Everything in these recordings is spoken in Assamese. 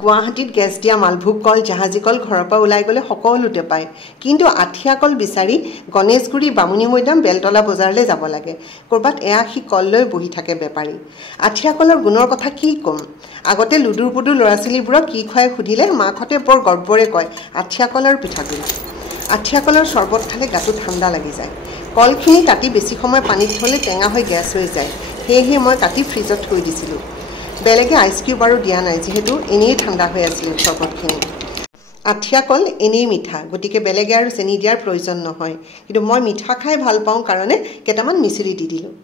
গুৱাহাটীত গেছ দিয়া মালভোগ কল জাহাজী কল ঘৰৰ পৰা ওলাই গ'লে সকলোতে পায় কিন্তু আঠিয়া কল বিচাৰি গণেশগুৰি বামুণী মৈদাম বেলতলা বজাৰলৈ যাব লাগে কৰবাত এয়াখি কল লৈ বহি থাকে বেপাৰী আঠিয়া কলৰ গুণৰ কথা কি ক'ম আগতে লুডুৰ পুডুৰ ল'ৰা ছোৱালীবোৰক কি খুৱাই সুধিলে মাকহঁতে বৰ গৰ্বৰে কয় আঠিয়া কল আৰু পিঠাগুড়ি আঠিয়া কলৰ চৰ্বত খালে গাটো ঠাণ্ডা লাগি যায় কলখিনি কাটি বেছি সময় পানীত থ'লে টেঙা হৈ গেছ হৈ যায় সেয়েহে মই কাটি ফ্ৰিজত থৈ দিছিলোঁ বেলেগে আইচ কিউব আৰু দিয়া নাই যিহেতু এনেই ঠাণ্ডা হৈ আছিল চৰ্বতখিনি আঠিয়া কল এনেই মিঠা গতিকে বেলেগে আৰু চেনি দিয়াৰ প্ৰয়োজন নহয় কিন্তু মই মিঠা খাই ভাল পাওঁ কাৰণে কেইটামান মিশ্ৰি দি দিলোঁ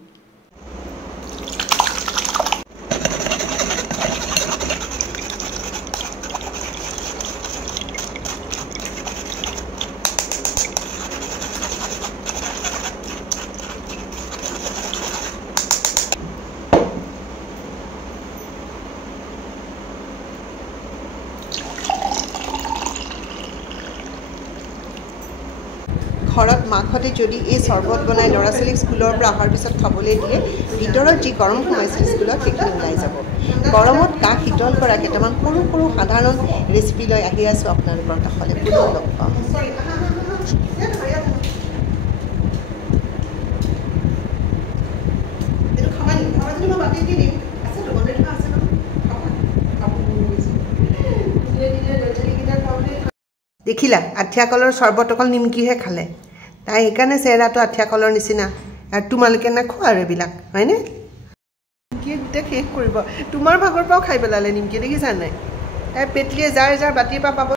ঘৰত মাকহঁতে যদি এই চৰ্বত বনাই ল'ৰা ছোৱালীক স্কুলৰ পৰা অহাৰ পিছত খাবলৈ দিয়ে ভিতৰত যি গৰম সোমাইছিল স্কুলত সেইখিনি ওলাই যাব গৰমত গা শীতল কৰা কেইটামান সৰু সৰু সাধাৰণ ৰেচিপি লৈ আহি আছোঁ আপোনালোকৰ কাষলৈ পুনৰ লগ পাম দেখিলা আঠিয়া কলৰ চৰ্বত অকল নিমকিহে খালে তাই সেইকাৰণে চেহেৰাটো আঠিয়া কলৰ নিচিনা আৰু তোমালোকে নাখোৱা আৰু এইবিলাক হয়নে নিমকিয়ে গোটেই শেষ কৰিব তোমাৰ ভাগৰ পৰাও খাই পেলালে নিমকি দেখিছা নাই তাই পেটলিয়ে যাৰ যাৰ বাতিৰ পৰা পাব